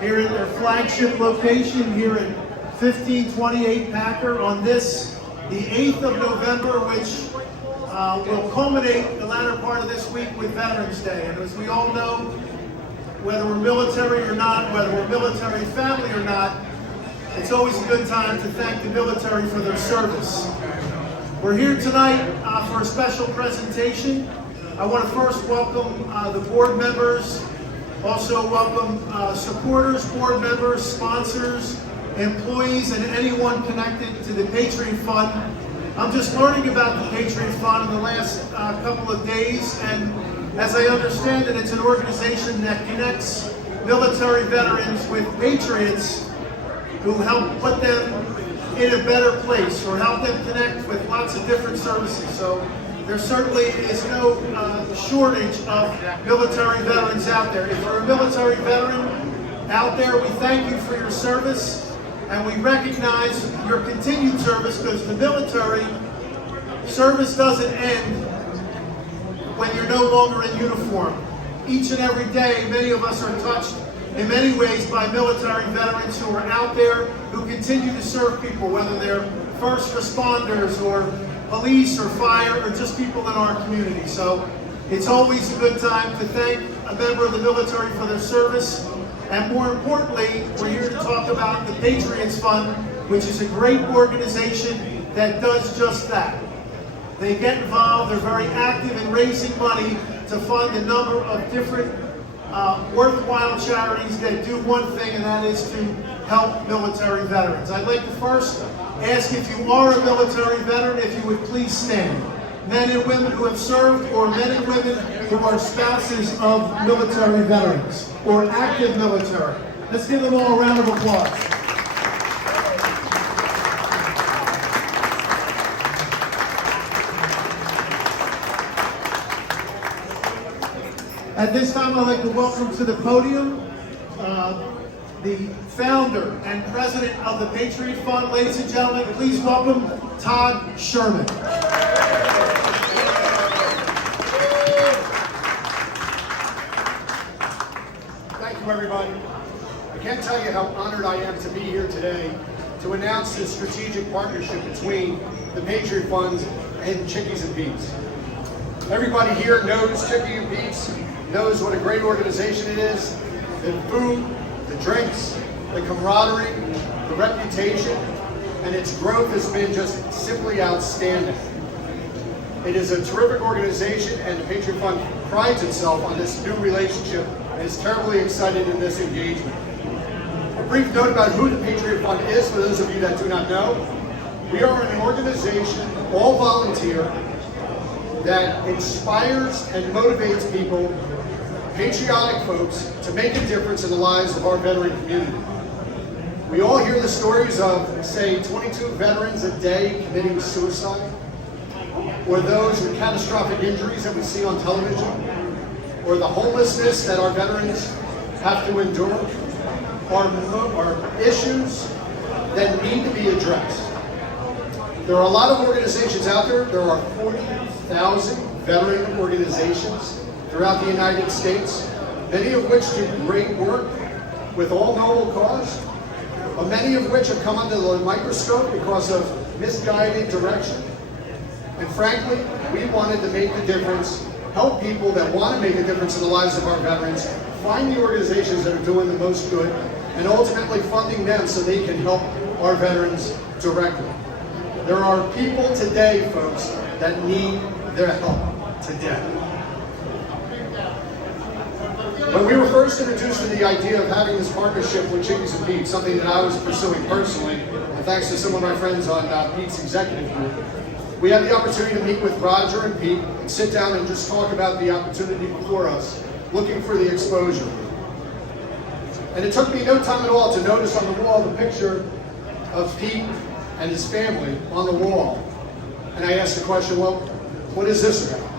here at their flagship location here at 1528 Packer on this, the 8th of November, which will culminate the latter part of this week with Veterans Day. And as we all know, whether we're military or not, whether we're military family or not, it's always a good time to thank the military for their service. We're here tonight for a special presentation. I want to first welcome the board members, also welcome supporters, board members, sponsors, employees, and anyone connected to the Patriot Fund. I'm just learning about the Patriot Fund in the last couple of days, and as I understand it, it's an organization that connects military veterans with patriots who help put them in a better place or help them connect with lots of different services. So there certainly is no shortage of military veterans out there. If you're a military veteran out there, we thank you for your service, and we recognize your continued service, because the military service doesn't end when you're no longer in uniform. Each and every day, many of us are touched in many ways by military veterans who are out there, who continue to serve people, whether they're first responders or police or fire or just people in our community. So it's always a good time to thank a member of the military for their service. And more importantly, we're here to talk about the Patriots Fund, which is a great organization that does just that. They get involved, they're very active in raising money to fund a number of different worthwhile charities that do one thing, and that is to help military veterans. I'd like to first ask, if you are a military veteran, if you would please stand. Men and women who have served, or men and women who are spouses of military veterans, or active military. Let's give them all a round of applause. At this time, I'd like to welcome to the podium the founder and president of the Patriot Fund. Ladies and gentlemen, please welcome Todd Sherman. Thank you, everybody. I can't tell you how honored I am to be here today to announce this strategic partnership between the Patriot Fund and Chickies and Pete's. Everybody here knows Chickie and Pete's, knows what a great organization it is. The food, the drinks, the camaraderie, the reputation, and its growth has been just simply outstanding. It is a terrific organization, and the Patriot Fund prides itself on this new relationship and is terribly excited in this engagement. A brief note about who the Patriot Fund is, for those of you that do not know. We are an organization, all volunteer, that inspires and motivates people, patriotic folks, to make a difference in the lives of our veteran community. We all hear the stories of, say, 22 veterans a day committing suicide, or those with catastrophic injuries that we see on television, or the homelessness that our veterans have to endure, are issues that need to be addressed. There are a lot of organizations out there. There are 40,000 veteran organizations throughout the United States, many of which do great work with all noble cause, but many of which have come under the microscope because of misguided direction. And frankly, we wanted to make a difference, help people that want to make a difference in the lives of our veterans, find the organizations that are doing the most good, and ultimately funding them so they can help our veterans directly. There are people today, folks, that need their help today. When we were first introduced to the idea of having this partnership with Chickies and Pete, something that I was pursuing personally, and thanks to some of my friends on Pete's executive group, we had the opportunity to meet with Roger and Pete and sit down and just talk about the opportunity before us, looking for the exposure. And it took me no time at all to notice on the wall the picture of Pete and his family on the wall. And I asked the question, well, what is this about?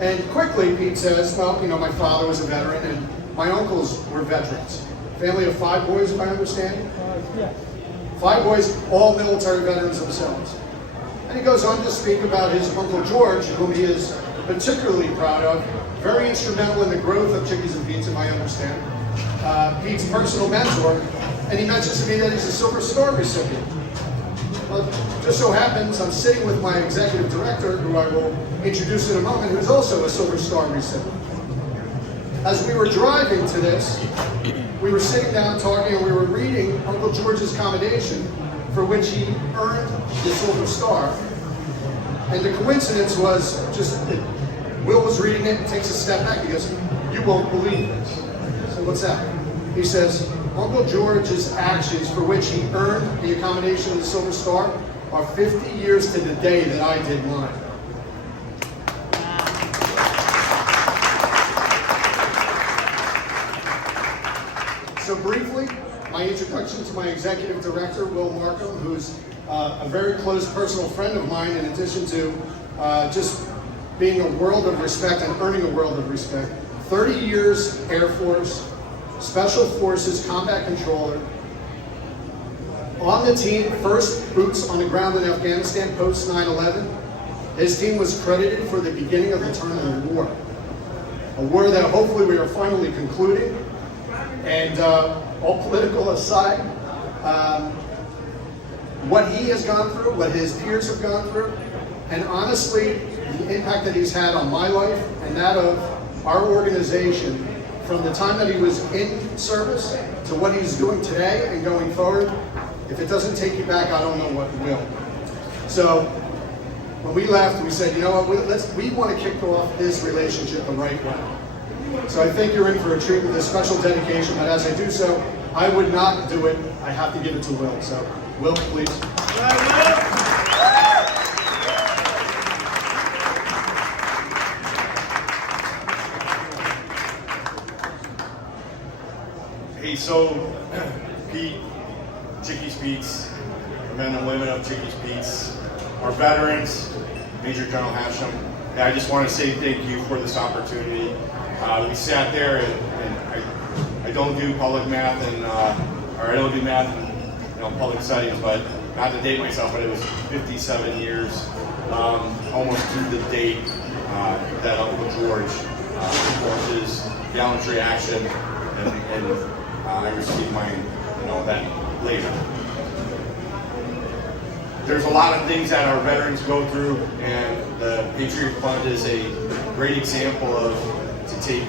And quickly Pete says, well, you know, my father was a veteran and my uncles were veterans. Family of 5 boys, if I understand. Yeah. 5 boys, all military veterans themselves. And he goes on to speak about his Uncle George, whom he is particularly proud of, very instrumental in the growth of Chickies and Pete's, in my understanding. Pete's personal mentor, and he mentions to me that he's a Silver Star recipient. Well, just so happens I'm sitting with my executive director, who I will introduce in a moment, who's also a Silver Star recipient. As we were driving to this, we were sitting down talking, and we were reading Uncle George's commendation, for which he earned the Silver Star. And the coincidence was just, Will was reading it, takes a step back, he goes, "You won't believe this." So what's that? He says, Uncle George's actions for which he earned the accommodation of the Silver Star are 50 years to the day that I did mine. So briefly, my introduction to my executive director, Will Markham, who's a very close personal friend of mine, in addition to just being a world of respect and earning a world of respect. 30 years Air Force, Special Forces Combat Controller, on the team, first boots on the ground in Afghanistan post 9/11. His team was credited for the beginning of the turn of the war. A war that hopefully we are finally concluding. And all political aside, what he has gone through, what his peers have gone through, and honestly, the impact that he's had on my life and that of our organization, from the time that he was in service to what he's doing today and going forward, if it doesn't take you back, I don't know what will. So when we left, we said, you know what, we want to kick off this relationship the right way. So I think you're in for a treat with this special dedication, but as I do so, I would not do it. I have to give it to Will. So, Will, please. Hey, so Pete, Chickie's Pete's, the men and women of Chickie's Pete's, our veterans, Major General Hashem. I just want to say thank you for this opportunity. We sat there, and I don't do public math, or I don't do math in public settings, but not to date myself, but it was 57 years, almost to the date that Uncle George performed his gallantry action, and I received mine, that later. There's a lot of things that our veterans go through, and the Patriot Fund is a great example of to take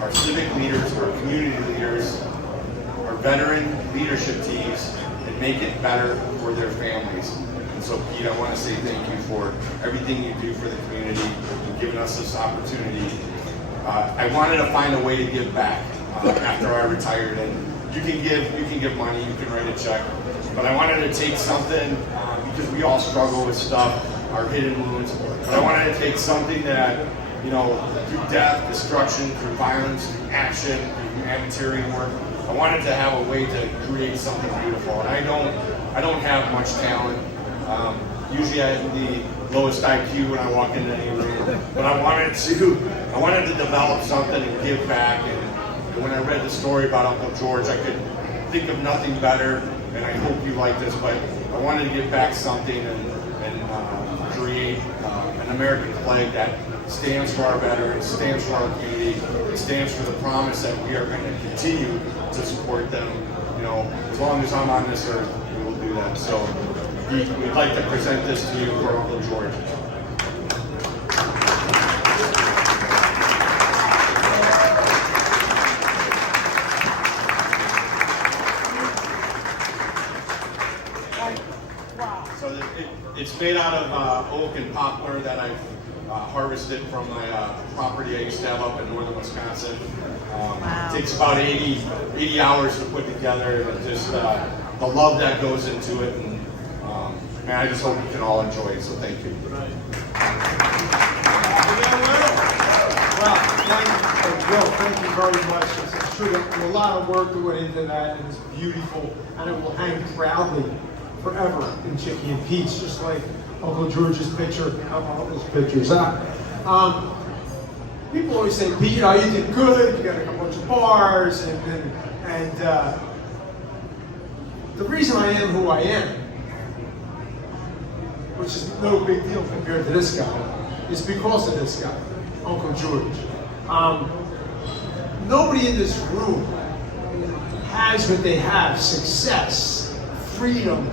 our civic leaders, our community leaders, our veteran leadership teams, and make it better for their families. And so, Pete, I want to say thank you for everything you do for the community and giving us this opportunity. I wanted to find a way to give back after I retired, and you can give money, you can write a check, but I wanted to take something because we all struggle with stuff, our hidden wounds. But I wanted to take something that, through death, destruction, through violence, through action, through humanitarian work, I wanted to have a way to create something beautiful. And I don't have much talent. Usually I have the lowest IQ when I walk into any room. But I wanted to develop something and give back. And when I read the story about Uncle George, I could think of nothing better. And I hope you like this, but I wanted to give back something and create an American flag that stands for our veterans, stands for our community, it stands for the promise that we are going to continue to support them. As long as I'm on this earth, we will do that. So we'd like to present this to you for Uncle George. So it's made out of oak and poplar that I've harvested from my property I used to have up in northern Wisconsin. It takes about 80 hours to put together, and just the love that goes into it. And man, I just hope you can all enjoy it. So thank you. Well, thank you very much. It's true that a lot of work went into that, and it's beautiful, and it will hang proudly forever in Chickie and Pete's, just like Uncle George's picture. How about those pictures? People always say, Pete, you did good. You got a bunch of bars, and the reason I am who I am, which is no big deal compared to this guy, is because of this guy, Uncle George. Nobody in this room recognize what they have: success, freedom,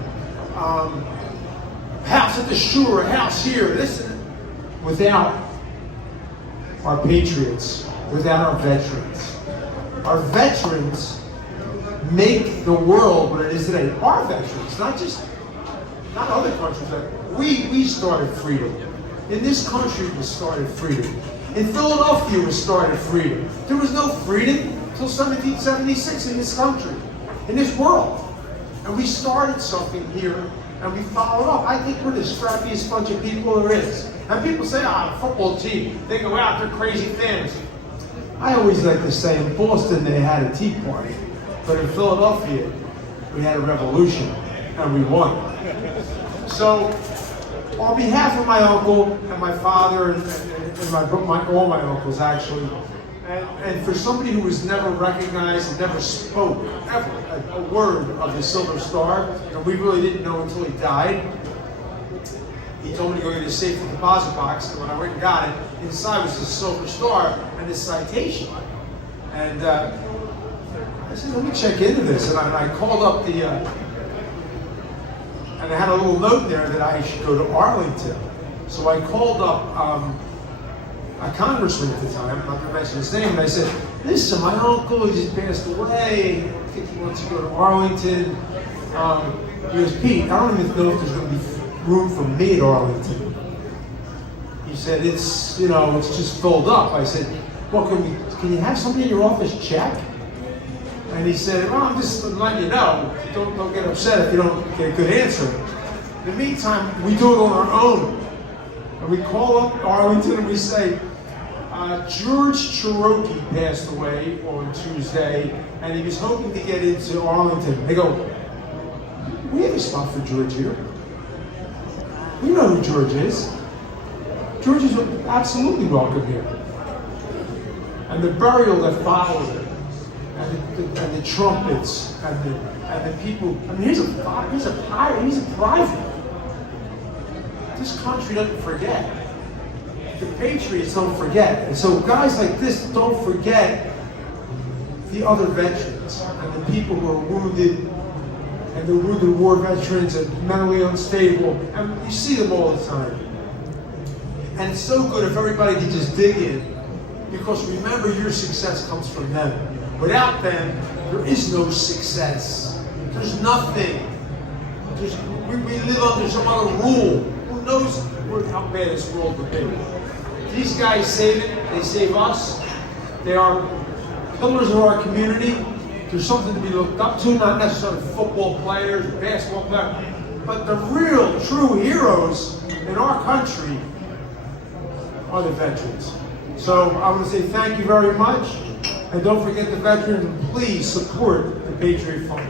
house at the shore, a house here, this and that. Without our patriots, without our veterans. Our veterans make the world what it is today. Our veterans, not other countries. We started freedom. In this country was started freedom. In Philadelphia was started freedom. There was no freedom until 1776 in this country, in this world. And we started something here, and we followed up. I think we're the scrappiest bunch of people there is. And people say, the football team, they go out, they're crazy fans. I always like to say, in Boston they had a tea party, but in Philadelphia we had a revolution, and we won. So, on behalf of my uncle and my father and all my uncles actually, and for somebody who was never recognized and never spoke ever a word of the Silver Star, and we really didn't know until he died. He told me to go get a safe deposit box, and when I went and got it, inside was the Silver Star and this citation. And I said, let me check into this. And I called up and I had a little note there that I should go to Arlington. So I called up a congressman at the time, I'm not going to mention his name, and I said, listen, my uncle, he just passed away. I think he wants to go to Arlington. He goes, Pete, I don't even know if there's going to be room for me at Arlington. He said, it's just filled up. I said, well, can you have somebody in your office check? And he said, well, I'm just letting you know. Don't get upset if you don't get a good answer. In the meantime, we do it on our own. And we call up Arlington and we say, George Ciarrocchi passed away on Tuesday, and he was hoping to get into Arlington. They go, we have a spot for George here. We know who George is. George is absolutely welcome here. And the burial that followed it, and the trumpets, and the people. I mean, he's a private. This country doesn't forget. The patriots don't forget. And so guys like this don't forget the other veterans and the people who are wounded, and the wounded war veterans and mentally unstable. And you see them all the time. And it's so good if everybody can just dig in, because remember, your success comes from them. Without them, there is no success. There's nothing. We live under some other rule. Who knows how bad this world would be? These guys save it. They save us. They are pillars of our community. There's something to be looked up to, not necessarily football players or basketball players, but the real, true heroes in our country are the veterans. So I want to say thank you very much. And don't forget the veterans, and please support the Patriot Fund.